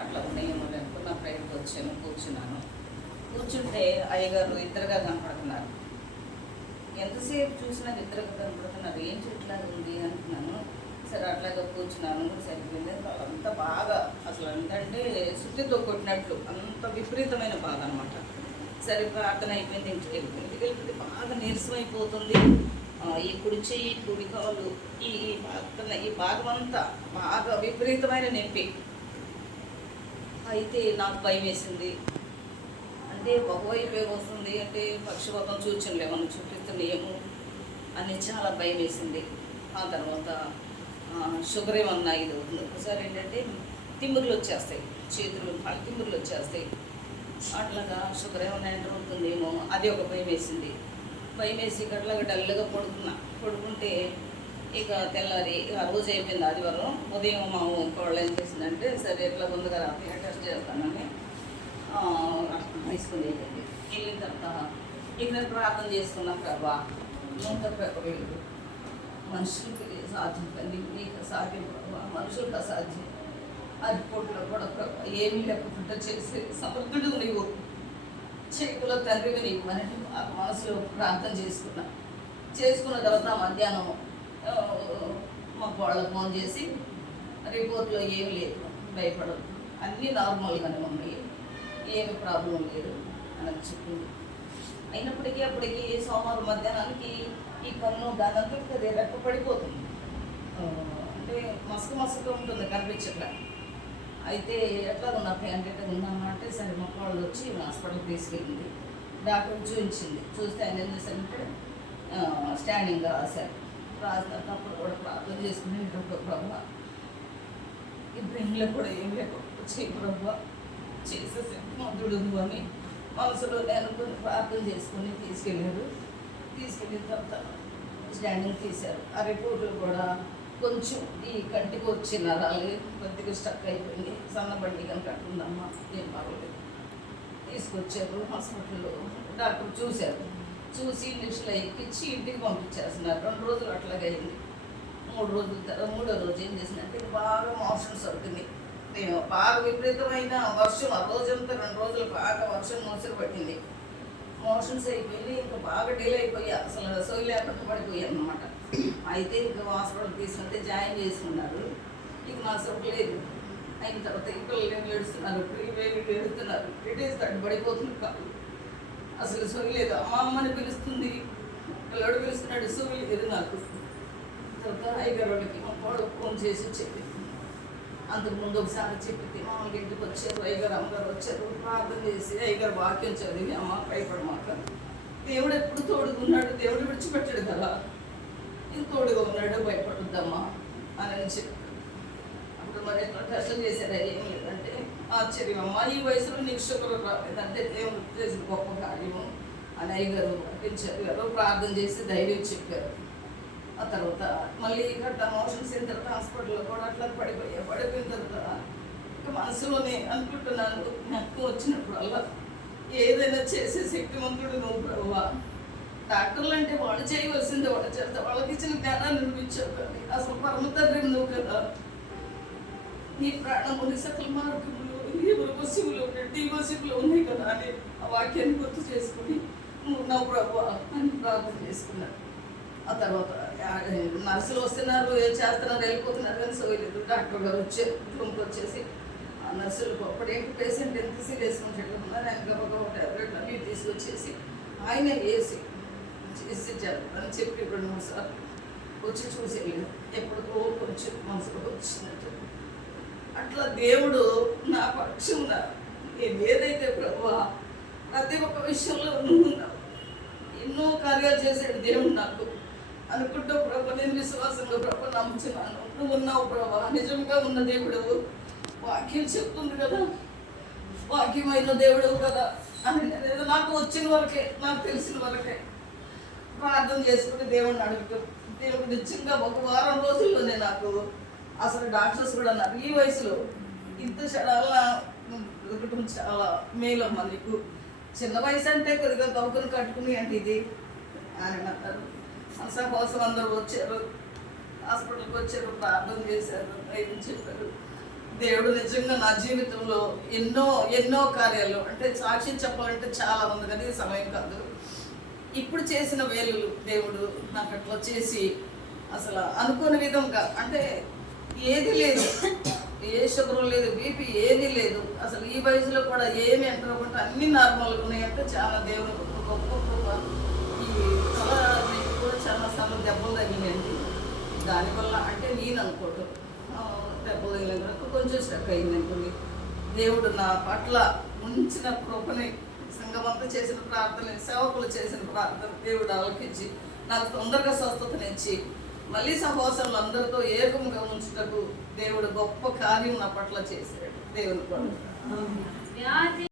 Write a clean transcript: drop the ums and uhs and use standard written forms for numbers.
అట్లా ఉన్నాయేమో అనుకున్న ఫ్రెండ్కి వచ్చాను, కూర్చుంటే అయ్యగారు ఇద్దరుగా కనపడుతున్నారు. ఎంతసేపు చూసినా ఇద్దరుగా కనపడుతున్నారు, ఏం చెట్లాగా ఉంది అనుకున్నాను. సరే అట్లాగా కూర్చున్నాను, సరిపోయింది. అంత బాగా అసలు ఏంటంటే సుత్తితో కొట్టినట్లు అంత విపరీతమైన బాధ అనమాట. సరే ప్రార్థన అయిపోయింది, ఇంటికి వెళ్ళిపోతే బాగా నీరసమైపోతుంది. ఈ కుడి చెయ్యి, కుడి కాలు, ఈ భాగం అంతా బాగా విపరీతమైన నొప్పి. అయితే నాకు భయం వేసింది. అంటే బహువైపే వస్తుంది అంటే పక్షపాతం సూచనలు ఏమన్నా చూపిస్తున్నాయేమో అని చాలా భయం వేసింది. ఆ తర్వాత షుగర్ ఏమన్నా ఇది అవుతుంది. ఒకసారి ఏంటంటే తిమ్మురులు వచ్చేస్తాయి, చేతులు కాళ్ళు తిమ్మురులు వచ్చేస్తాయి. అట్లాగా షుగర్ ఏమన్నా ఎంటర్ అవుతుందేమో అది ఒక భయం వేసింది. భయం వేసి అట్లాగా డల్గా పడుకుంటే ఇక తెల్లారి ఆ రోజు అయిపోయింది ఆదివారం. ఉదయం మా కోళ్ళు ఏం చేసిందంటే సరే ఎట్లా ముందుగా రాత్రి టెస్ట్ చేస్తానని తీసుకుని వెళ్ళిన తర్వాత ఇక ప్రార్థన చేసుకున్న ప్రభా ముందు ప్రభు మనుషులకి సాధ్యం కానీ నీకు సాధ్యం ప్రభావ, మనుషులకు అసాధ్యం. అది పొట్టులో కూడా ప్రభావ ఏమీ లేకుండా చేసి సమర్థుడు నీవు, చేకుల తండ్రివి నీవు అని మనసులో ప్రార్థన చేసుకున్న తర్వాత మధ్యాహ్నం మా వాళ్ళకి ఫోన్ చేసి రిపోర్ట్లో ఏమి లేదు, భయపడదు, అన్నీ నార్మల్గానే ఉన్నాయి, ఏమి ప్రాబ్లం లేదు అని చెప్పింది. అయినప్పటికీ అప్పటికి సోమవారం మధ్యాహ్నానికి ఈ కన్ను దానంతా అది రెక్క పడిపోతుంది, అంటే మసకగా ఉంటుంది, కనిపించట్లా. అయితే ఎట్లా ఉన్నా ప్యాంటెట్ ఉందమ్మా అంటే సరే మా వాళ్ళు వచ్చి హాస్పిటల్కి తీసుకెళ్ళింది. డాక్టర్ చూపించింది. చూస్తే ఆయన ఏం చేశారంటే స్టాండింగ్ రాశారు. రాసినప్పుడు కూడా ప్రార్థన చేసుకుని ఇంట్లో ప్రభావ ఈ బ్రెయిన్లో కూడా ఏం లేకపోతే చేయి ప్రభావ చేసేసి మందుడు అని మనసులో అనుకుని ప్రార్థన చేసుకుని తీసుకెళ్ళారు. తీసుకెళ్ళిన తర్వాత స్టాండింగ్ తీశారు. ఆ రిపోర్ట్లు కూడా కొంచెం ఈ కంటికి వచ్చి నరాలు కొద్దిగా స్టక్ అయిపోయింది, సన్నబండి కనుక కట్టుందమ్మా, ఏం పర్వాలేదు. తీసుకొచ్చారు హాస్పిటల్లో, డాక్టర్ చూశారు. చూసి ఇంజక్షన్లు ఎక్కించి ఇంటికి పంపించేస్తున్నారు. 2 రోజులు అట్లాగే అయింది. 3 రోజుల తర్వాత 3వ రోజు ఏం చేసిందంటే బాగా మోషన్స్ అవుతుంది. బాగా విపరీతమైన వర్షం, ఆ రోజంతా 2 రోజులు బాగా వర్షం మోసలు పట్టింది. మోషన్స్ అయిపోయి ఇంకా బాగా డిలే అయిపోయా, అసలు సోయి లేకుండా పడిపోయాను అనమాట. అయితే ఇంకా హాస్పిటల్ తీసుకుంటే జాయిన్ చేసుకున్నారు. ఇక నా సొంత లేదు. అయిన తర్వాత పిల్లలు ఏమి ఏడుస్తున్నారు, ఇవేమి ఏడుస్తున్నారు, రిటేజ్ తట్టుబడిపోతుంది కాదు, అసలు సోయి లేదు. అమ్మని పిలుస్తుంది, పిల్లడు పిలుస్తున్నాడు, సోయి లేదు నాకు. తర్వాత అయ్యగారు వాళ్ళకి మా వాడు ఫోన్ చేసి చెప్పింది. అంతకుముందు ఒకసారి చెప్పింది, మామూలుగా ఇంటికి వచ్చారు, అయ్యగారు అమ్మగారు వచ్చారు, ప్రార్థన చేసి అయ్యగారు వాక్యం చదివి అమ్మ భయపడమాక, దేవుడు ఎప్పుడు తోడుకున్నాడు, దేవుడు విడిచిపెట్టాడు కదా, ఇది తోడుగా ఉన్నాడు, భయపడుద్దమ్మా అని చెప్పి. అప్పుడు మరి ఎట్లా టెస్టులు చేశారా, ఏం లేదంటే ఆశ్చర్యం అమ్మ, ఈ వయసులో నీకు షుగర్ రాలేదంటే దేవుడు చేసిన గొప్ప కార్యము అని అయ్యగారు చెప్పారు. ప్రార్థన చేసి ధైర్యం చెప్పారు. ఆ తర్వాత మళ్ళీ గట్ట మోషన్స్ అయిన తర్వాత హాస్పిటల్లో కూడా అట్లా పడిపోయిన తర్వాత ఇంకా మనసులోనే అనుకుంటున్నాను, నాకు వచ్చినప్పుడు అలా ఏదైనా చేసే శక్తివంతుడు నువ్వు ప్రభువా. డాక్టర్లు అంటే వాళ్ళు చేయవలసింది వాళ్ళు చేస్తా, వాళ్ళకి ఇచ్చిన జ్ఞానాన్ని నిర్మించావు కానీ అసలు పరమ తండ్రి నువ్వు కదా. నీ ప్రాణముని సకల మార్గములు ఎవరు వశువులు ఉన్నాయి, వశువులు ఉన్నాయి కదా అని ఆ వాక్యాన్ని గుర్తు చేసుకుని నువ్వు నా ప్రభువా అని ప్రార్థన చేసుకున్నాను. ఆ తర్వాత నర్సులు వస్తున్నారు, ఏం చేస్తున్నారు, వెళ్ళిపోతున్నారు కానీ సోయలేదు. డాక్టర్ గారు వచ్చారు, రూమ్కి వచ్చేసి ఆ నర్సులు అప్పుడు ఏంటి పేషెంట్ ఎంత సీరియస్ ఉంటాడు ఉన్నారు, ఆయన గబగబా ట్యాబ్లెట్లు అన్నీ తీసుకొచ్చేసి ఆయన వేసి అని చెప్పి 2-3 సార్లు వచ్చి చూసి వెళ్ళాడు. ఎప్పుడుకో కొంచెం మనసులో వచ్చినట్టు అట్లా దేవుడు నా పక్షంగా నేను ఏదైతే ప్రభువా ప్రతి ఒక్క విషయంలో నువ్వు ఉన్నావు, ఎన్నో కార్యాలు చేశాడు దేవుడు నాకు అనుకుంటూ ప్రభు, నేను విశ్వాసంగా ప్రభు నమ్ముతున్నాను, నువ్వు ఉన్నావు ప్రభా, నిజంగా ఉన్న దేవుడు, వాక్యం చెప్తుంది కదా, వాక్యమైన దేవుడు కదా అని నాకు వచ్చిన వరకే, నాకు తెలిసిన వరకే ప్రార్థన చేసుకుంటే దేవుడిని అడుగుతూ దేవుడు నిజంగా 1 వారం రోజుల్లోనే నాకు అసలు డాక్టర్స్ కూడా అన్నారు, ఈ వయసులో ఇంత చాలా దొరకటం చాలా మేలమ్మా నీకు, చిన్న వయసు అంటే కొద్దిగా గౌకను కట్టుకుని అంటే ఇది అని అన్నారు. మనసా కోసం అందరూ వచ్చారు, హాస్పిటల్కి వచ్చారు, ప్రార్థన చేశారు, ఏం చెప్పారు. దేవుడు నిజంగా నా జీవితంలో ఎన్నో ఎన్నో కార్యాలు, అంటే సాక్షి చెప్పాలంటే చాలా ఉంది కానీ సమయం కాదు. ఇప్పుడు చేసిన వేలులు దేవుడు నాకు అట్లా చేసి అసలు అనుకోని విధంగా, అంటే ఏది లేదు, ఏ షుగర్ లేదు, బీపీ ఏది లేదు, అసలు ఈ వయసులో కూడా ఏమి అంటారు అన్ని నార్మల్గా ఉన్నాయంటే చాలా దేవుని గొప్ప కృప. ఈ తల కూడా చాలా సార్లు దెబ్బలు తగిలినాయండి. దానివల్ల అంటే నేను అనుకోవటం దెబ్బలు తగిలినందుకు కొంచెం స్ట్రక్ అయింది అనుకోండి. దేవుడు నా పట్ల ఉంచిన కృపని, సంఘమంతా చేసిన ప్రార్థన, సేవకులు చేసిన ప్రార్థన దేవుడు ఆలకించి నాకు తొందరగా స్వస్థతనిచ్చి మళ్ళీ సహవాసంలో అందరితో ఏకముగా ఉంచుటకు దేవుడు గొప్ప కార్యం నా పట్ల చేశాడు. దేవుని